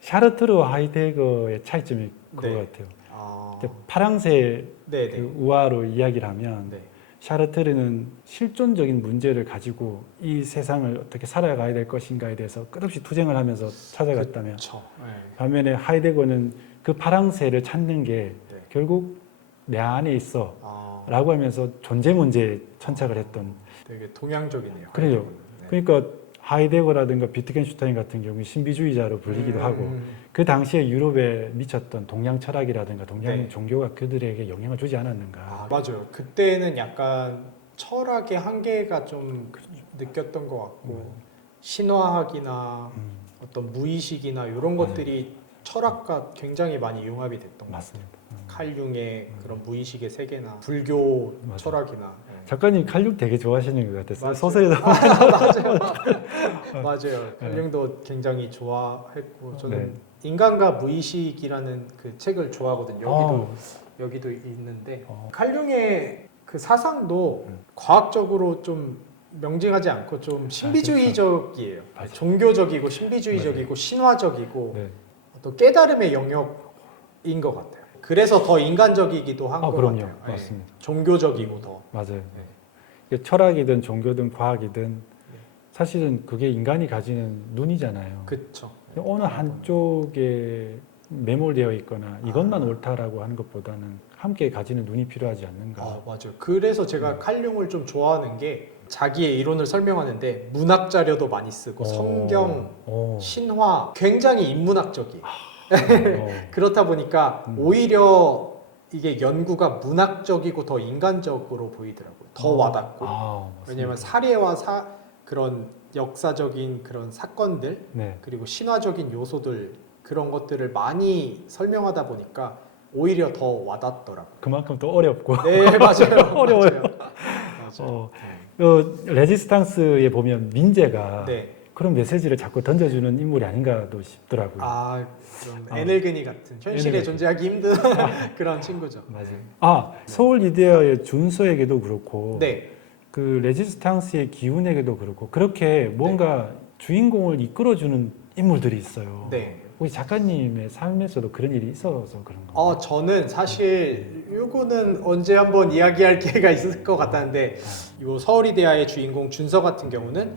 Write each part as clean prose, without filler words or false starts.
샤르트르와 하이데거의 차이점이 그거 네. 같아요. 아, 파랑새 네네. 그 우화로 이야기를 하면 네. 샤르트르는 실존적인 문제를 가지고 이 세상을 어떻게 살아가야 될 것인가에 대해서 끝없이 투쟁을 하면서 찾아갔다면, 그쵸. 네. 반면에 하이데거는 그 파랑새를 찾는 게 네. 결국 내 안에 있어 아, 라고 하면서 존재 문제에 천착을 했던. 되게 동양적이네요. 그래요. 하이데거는. 네. 그러니까 하이데거라든가 비트겐슈타인 같은 경우 신비주의자로 불리기도 하고, 그 당시에 유럽에 미쳤던 동양 철학이라든가 동양 네. 종교가 그들에게 영향을 주지 않았는가. 아, 맞아요. 그때는 약간 철학의 한계가 좀 느꼈던 것 같고 신화학이나 음, 어떤 무의식이나 이런 것들이 철학과 굉장히 많이 융합이 됐던 것 같아요. 맞습니다. 칼 융의 그런 무의식의 세계나 불교 맞아요. 철학이나 작가님 칼륨 되게 좋아하시는 것 같았어요. 맞아요. 소설에도 맞아요. 맞아요. 칼 융도 굉장히 좋아했고 저는 네. 인간과 무의식이라는 그 책을 좋아하거든요. 어, 여기도 있는데 어. 칼 융의 그 사상도 음. 과학적으로 좀 명징하지 않고 좀 신비주의적이에요. 맞아요. 종교적이고 신비주의적이고 신화적이고 네. 어떤 깨달음의 영역인 것 같아요. 그래서 더 인간적이기도 한 것 그럼요. 같아요. 네. 맞습니다. 종교적이고 더. 맞아요. 이게 철학이든 종교든 과학이든 사실은 그게 인간이 가지는 눈이잖아요. 그렇죠. 어느 한쪽에 매몰되어 있거나 이것만 옳다라고 하는 것보다는 함께 가지는 눈이 필요하지 않는가. 맞아요. 그래서 제가 칼 융을 좀 좋아하는 게 자기의 이론을 설명하는데 문학 자료도 많이 쓰고 성경, 신화 굉장히 인문학적이에요. 그렇다 보니까 오히려 이게 연구가 문학적이고 더 인간적으로 보이더라고요. 더 와닿고. 왜냐하면 사례와 그런 역사적인 그런 사건들 네. 그리고 신화적인 요소들 그런 것들을 많이 설명하다 보니까 오히려 더 와닿더라고요. 그만큼 또 어렵고. 네, 맞아요. 어려워요. 맞아요. 레지스탕스에 보면 민재가 네. 그런 메시지를 자꾸 던져주는 인물이 아닌가도 싶더라고요. 그런 에넬그니 같은 현실에 에넬그니. 존재하기 힘든 그런 친구죠. 맞아요. 서울 이데아의 준서에게도 그렇고, 네. 그 레지스탕스의 기훈에게도 그렇고, 그렇게 뭔가 주인공을 이끌어주는 인물들이 있어요. 네. 혹시 작가님의 삶에서도 그런 일이 있어서 그런 건가요? 저는 사실 요거는 언제 한번 이야기할 기회가 있을 것 같았는데 요 서울이데아의 주인공 준서 같은 경우는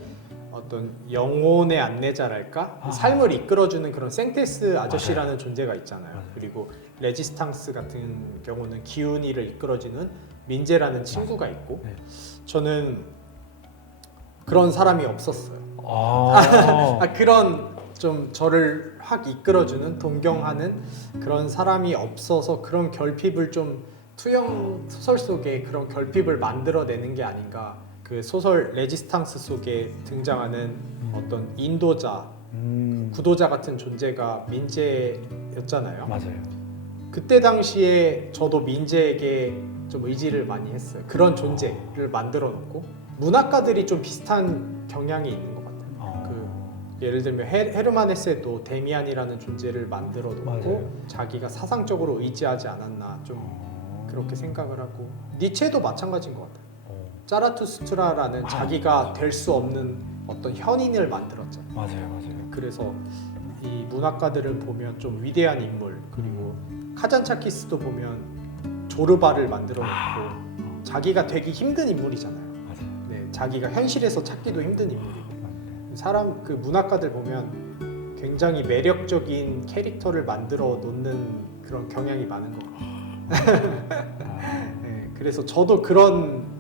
어떤 영혼의 안내자랄까 삶을 이끌어주는 그런 생테스 아저씨라는 존재가 있잖아요. 맞아요. 그리고 레지스탕스 같은 경우는 기훈이를 이끌어주는 민재라는 친구가 있고 네. 저는 그런 사람이 없었어요. 그런 좀 저를 확 이끌어주는 동경하는 그런 사람이 없어서 그런 결핍을 좀 투영 소설 속에 그런 결핍을 만들어내는 게 아닌가. 그 소설 레지스탕스 속에 등장하는 어떤 인도자, 구도자 같은 존재가 민재였잖아요. 맞아요. 그때 당시에 저도 민재에게 좀 의지를 많이 했어요. 그런 존재를 만들어 놓고 문학가들이 좀 비슷한 경향이 있는 것 같아요. 예를 들면 헤르만 헤세도 데미안이라는 존재를 만들어 놓고 맞아요. 자기가 사상적으로 의지하지 않았나 좀 그렇게 생각을 하고 니체도 마찬가지인 것 같아요. 짜라투스트라라는 자기가 될 수 없는 어떤 현인을 만들었잖아요. 맞아요. 그래서 이 문학가들을 보면 좀 위대한 인물 그리고 카잔차키스도 보면 조르바를 만들어 놓고 자기가 되기 힘든 인물이잖아요. 네, 자기가 현실에서 찾기도 힘든 인물이고 그 문학가들 보면 굉장히 매력적인 캐릭터를 만들어 놓는 그런 경향이 많은 것 같아요. 네, 그래서 저도 그런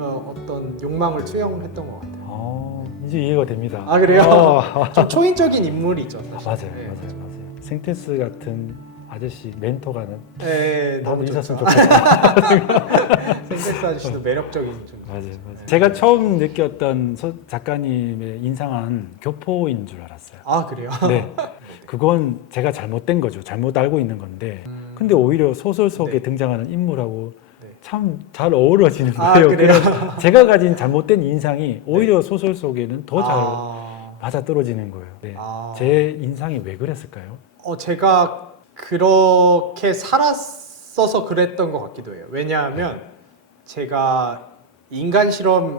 어떤 욕망을 투영했던 것 같아요. 이제 이해가 됩니다. 그래요? 좀 초인적인 인물이죠. 사실. 맞아요. 생테스 같은 아저씨 멘토가는 네, 너무 있었으면 좋죠. 좋겠다. 생텍스 아저씨도 매력적인 존재. 맞아요. 제가 처음 느꼈던 작가님의 인상은 교포인 줄 알았어요. 그래요? 네. 그건 제가 잘못된 거죠. 잘못 알고 있는 건데. 근데 오히려 소설 속에 등장하는 인물하고 참 잘 어우러지는 거예요. 그래요? 제가 가진 잘못된 인상이 오히려 소설 속에는 더 잘 맞아떨어지는 거예요. 네. 제 인상이 왜 그랬을까요? 제가 그렇게 살았어서 그랬던 것 같기도 해요. 왜냐하면 제가 인간 실험을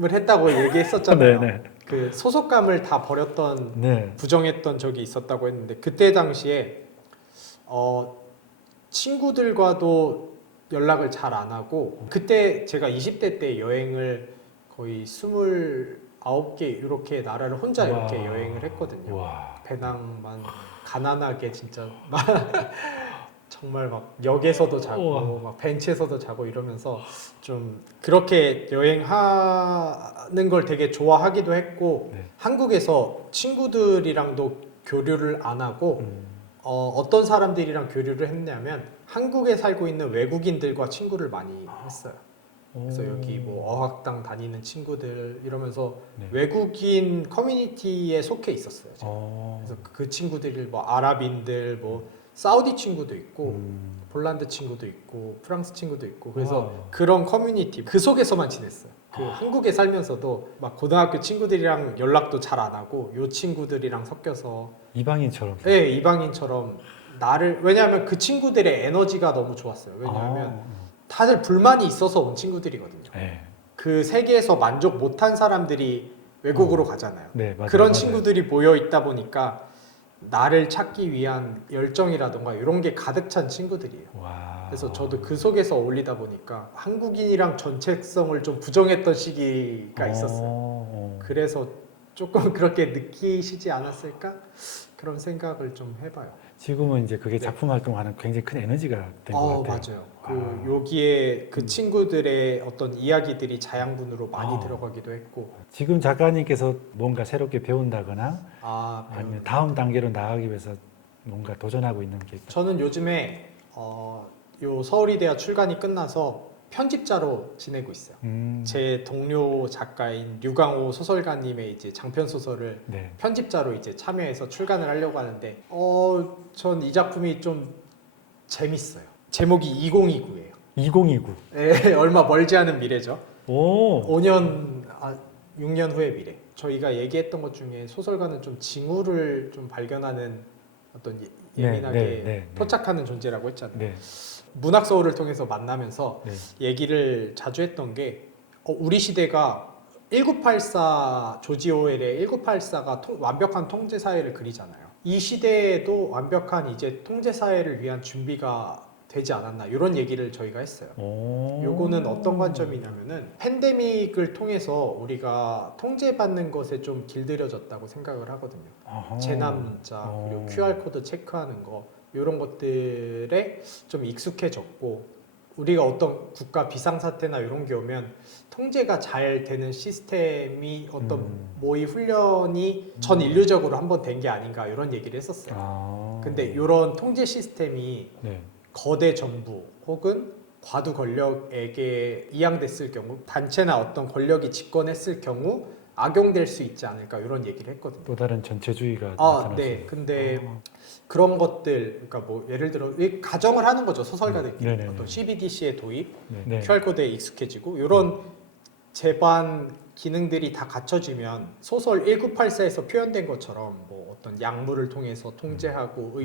했다고 얘기했었잖아요. 네네. 그 소속감을 다 버렸던 네. 부정했던 적이 있었다고 했는데 그때 당시에 친구들과도 연락을 잘 안 하고 그때 제가 20대 때 여행을 거의 29개 이렇게 나라를 혼자 이렇게 와. 여행을 했거든요. 와. 배낭만 가난하게 진짜 막 정말 막 역에서도 자고 우와. 막 벤치에서도 자고 이러면서 좀 그렇게 여행하는 걸 되게 좋아하기도 했고 네. 한국에서 친구들이랑도 교류를 안 하고 어떤 사람들이랑 교류를 했냐면 한국에 살고 있는 외국인들과 친구를 많이 했어요. 그래서 여기 뭐 어학당 다니는 친구들 이러면서 네. 외국인 커뮤니티에 속해 있었어요. 제가. 어. 그래서 그 친구들이 뭐 아랍인들, 뭐 사우디 친구도 있고, 폴란드 친구도 있고, 프랑스 친구도 있고, 그래서 와. 그런 커뮤니티 그 속에서만 지냈어요. 그 한국에 살면서도 막 고등학교 친구들이랑 연락도 잘 안 하고, 요 친구들이랑 섞여서 이방인처럼. 네, 이방인처럼 나를 왜냐하면 그 친구들의 에너지가 너무 좋았어요. 왜냐하면 다들 불만이 있어서 온 친구들이거든요. 네. 그 세계에서 만족 못한 사람들이 외국으로 가잖아요. 네, 맞아요. 그런 맞아요. 친구들이 모여 있다 보니까 나를 찾기 위한 열정이라던가 이런 게 가득 찬 친구들이에요. 와. 그래서 저도 그 속에서 어울리다 보니까 한국인이랑 정체성을 좀 부정했던 시기가 있었어요. 그래서 조금 그렇게 느끼시지 않았을까? 그런 생각을 좀 해봐요. 지금은 이제 그게 네. 작품 활동하는 굉장히 큰 에너지가 된 것 같아요. 맞아요. 그 여기에 그 친구들의 어떤 이야기들이 자양분으로 많이 아. 들어가기도 했고. 지금 작가님께서 뭔가 새롭게 배운다거나 아니면 다음 단계로 나아가기 위해서 뭔가 도전하고 있는 게 있다. 저는 요즘에 요 서울이대학 출간이 끝나서 편집자로 지내고 있어요. 제 동료 작가인 류강호 소설가님의 이제 장편 소설을 네. 편집자로 이제 참여해서 출간을 하려고 하는데, 전 이 작품이 좀 재밌어요. 제목이 2029예요. 2029. 네, 얼마 멀지 않은 미래죠. 오. 6년 후의 미래. 저희가 얘기했던 것 중에 소설가는 좀 징후를 좀 발견하는 어떤 예민하게 네. 포착하는 존재라고 했잖아요. 네. 문학 서울을 통해서 만나면서 네. 얘기를 자주 했던 게 우리 시대가 1984 조지 오웰의 1984가 완벽한 통제 사회를 그리잖아요. 이 시대에도 완벽한 이제 통제 사회를 위한 준비가 되지 않았나 이런 얘기를 저희가 했어요. 요거는 어떤 관점이냐면은 팬데믹을 통해서 우리가 통제받는 것에 좀 길들여졌다고 생각을 하거든요. 어허. 재난 문자 그리고 QR 코드 체크하는 거 이런 것들에 좀 익숙해졌고 우리가 어떤 국가 비상사태나 이런 게 오면 통제가 잘 되는 시스템이 어떤 모의 훈련이 전 인류적으로 한번 된 게 아닌가 이런 얘기를 했었어요. 근데 이런 통제 시스템이 네. 거대 정부 혹은 과도 권력에게 이양됐을 경우 단체나 어떤 권력이 집권했을 경우 악용될 수 있지 않을까 이런 얘기를 했거든요. 또 다른 전체주의가 나타날 네. 수 근데 그런 것들, 그러니까 뭐 예를 들어 가정을 하는 거죠 소설가들끼리 네네네. 어떤 CBDC의 도입, 네. QR 코드에 익숙해지고 이런 제반 기능들이 다 갖춰지면 소설 1984에서 표현된 것처럼 뭐 어떤 약물을 통해서 통제하고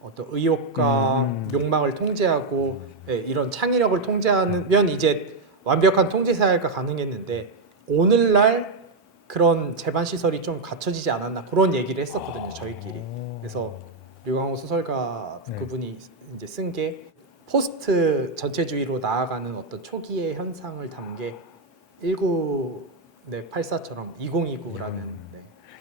어떤 의욕과 욕망을 통제하고 이런 창의력을 통제하면 이제 완벽한 통제 사회가 가능했는데 오늘날 그런 제반 시설이 좀 갖춰지지 않았나 그런 얘기를 했었거든요 저희끼리. 그래서 류강호 소설가 네. 그분이 이제 쓴 게 포스트 전체주의로 나아가는 어떤 초기의 현상을 담게 1984처럼 2029라는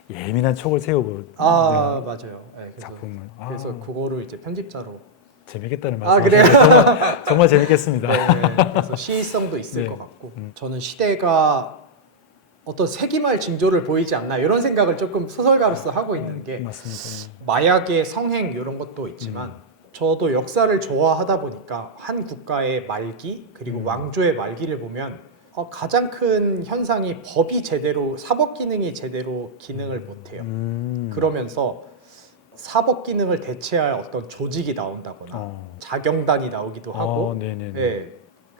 예민한 촉을 세우고 맞아요. 네, 그래서, 작품을. 그래서 그거를 이제 편집자로 재밌겠다는 그래요? 말씀하시니까 정말 재밌겠습니다. 네, 그래서 시의성도 있을 네. 것 같고 저는 시대가 어떤 세기말 징조를 보이지 않나 이런 생각을 조금 소설가로서 하고 있는 게 맞습니다. 마약의 성행 이런 것도 있지만 저도 역사를 좋아하다 보니까 한 국가의 말기 그리고 왕조의 말기를 보면 가장 큰 현상이 법이 제대로 사법 기능이 제대로 기능을 못해요. 그러면서 사법 기능을 대체할 어떤 조직이 나온다거나 자경단이 나오기도 하고 네,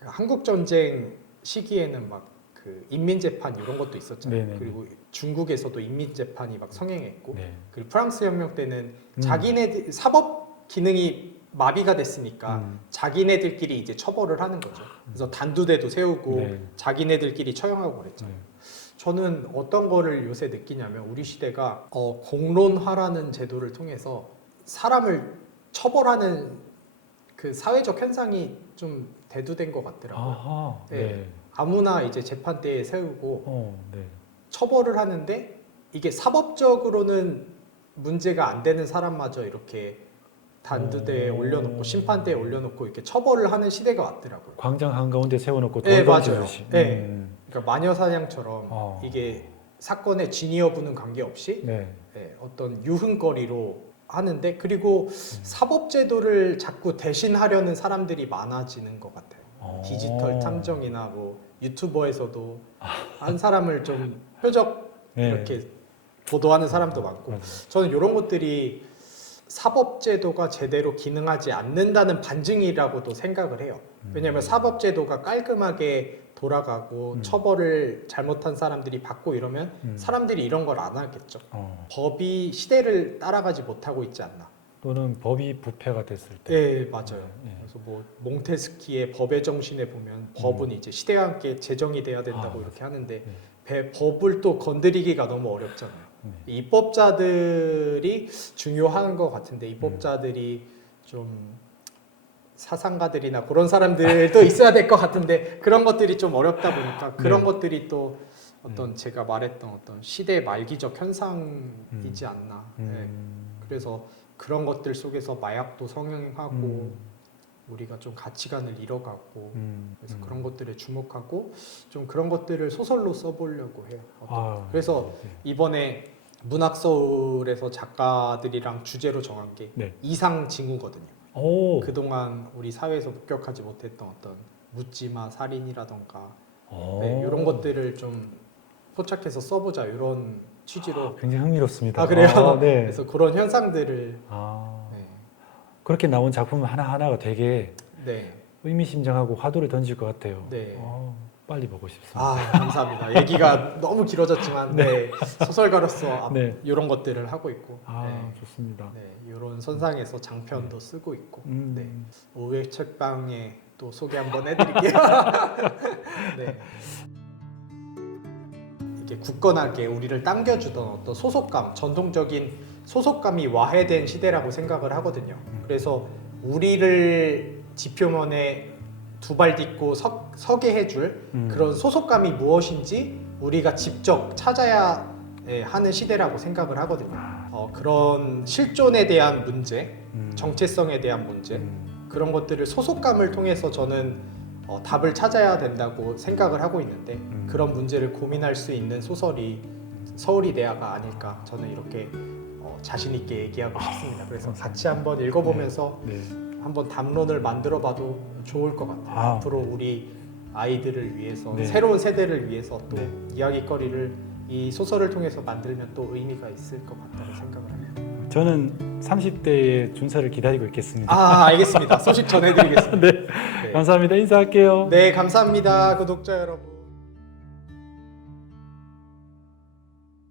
한국 전쟁 시기에는 막 그 인민재판 이런 것도 있었잖아요. 네네네. 그리고 중국에서도 인민재판이 막 성행했고 네. 그리고 프랑스 혁명 때는 자기네들 사법 기능이 마비가 됐으니까 자기네들끼리 이제 처벌을 하는 거죠. 그래서 단두대도 세우고 네. 자기네들끼리 처형하고 그랬잖아요. 저는 어떤 거를 요새 느끼냐면 우리 시대가 공론화라는 제도를 통해서 사람을 처벌하는 그 사회적 현상이 좀 대두된 것 같더라고요. 아하, 네. 네. 아무나 이제 재판대에 세우고 네. 처벌을 하는데 이게 사법적으로는 문제가 안 되는 사람마저 이렇게 단두대에 올려놓고 심판대에 올려놓고 이렇게 처벌을 하는 시대가 왔더라고요. 광장 한가운데 세워놓고 네, 돌 맞아요. 던지듯이. 네. 그러니까 마녀사냥처럼 어. 이게 사건의 진위 여부는 관계없이 네. 어떤 유흥거리로 하는데 그리고 사법제도를 자꾸 대신하려는 사람들이 많아지는 것 같아요. 디지털 탐정이나 뭐 유튜버에서도 한 사람을 좀 표적 네. 이렇게 보도하는 사람도 많고 맞아요. 저는 이런 것들이 사법제도가 제대로 기능하지 않는다는 반증이라고도 생각을 해요. 왜냐하면 사법제도가 깔끔하게 돌아가고 처벌을 잘못한 사람들이 받고 이러면 사람들이 이런 걸 안 하겠죠. 법이 시대를 따라가지 못하고 있지 않나. 또는 법이 부패가 됐을 때. 네, 맞아요. 네. 그래서 뭐 몽테스키의 법의 정신에 보면 법은 이제 시대와 함께 제정이 돼야 된다고 이렇게 하는데 법을 또 건드리기가 너무 어렵잖아요. 입법자들이 중요한 것 같은데 입법자들이 좀 사상가들이나 그런 사람들도 있어야 될 것 같은데 그런 것들이 좀 어렵다 보니까 그런 것들이 또 어떤 제가 말했던 어떤 시대 말기적 현상이지 않나. 네. 그래서 그런 것들 속에서 마약도 성행하고 우리가 좀 가치관을 잃어가고 그래서 그런 것들에 주목하고 좀 그런 것들을 소설로 써보려고 해요. 그래서 이번에 문학서울에서 작가들이랑 주제로 정한 게 이상징후거든요. 그동안 우리 사회에서 목격하지 못했던 어떤 묻지마 살인이라던가 이런 것들을 좀 포착해서 써보자 이런 취지로. 굉장히 흥미롭습니다. 그래요? 네. 그래서 그런 현상들을 그렇게 나온 작품 하나하나가 되게 네. 의미심장하고 화두를 던질 것 같아요. 네. 빨리 보고 싶습니다. 감사합니다. 얘기가 너무 길어졌지만 소설가로서 네. 이런 것들을 하고 있고 좋습니다. 이런 선상에서 장편도 쓰고 있고 오후의 책방에 또 소개 한번 해드릴게요. 네. 이게 굳건하게 우리를 당겨주던 어떤 소속감, 전통적인 소속감이 와해된 시대라고 생각을 하거든요. 그래서 우리를 지표면에 두 발 딛고 서게 해줄 그런 소속감이 무엇인지 우리가 직접 찾아야 하는 시대라고 생각을 하거든요. 그런 실존에 대한 문제, 정체성에 대한 문제 그런 것들을 소속감을 통해서 저는 답을 찾아야 된다고 생각을 하고 있는데 그런 문제를 고민할 수 있는 소설이 서울이대야가 아닐까 저는 이렇게 자신 있게 얘기하고 싶습니다. 그래서 같이 한번 읽어보면서 한번 담론을 만들어봐도 좋을 것 같아요. 앞으로 우리 아이들을 위해서 새로운 세대를 위해서 또 이야기거리를 이 소설을 통해서 만들면 또 의미가 있을 것 같다는 생각을 합니다. 저는 30대의 준서를 기다리고 있겠습니다. 알겠습니다. 소식 전해드리겠습니다. 감사합니다. 인사할게요. 네, 감사합니다. 구독자 여러분.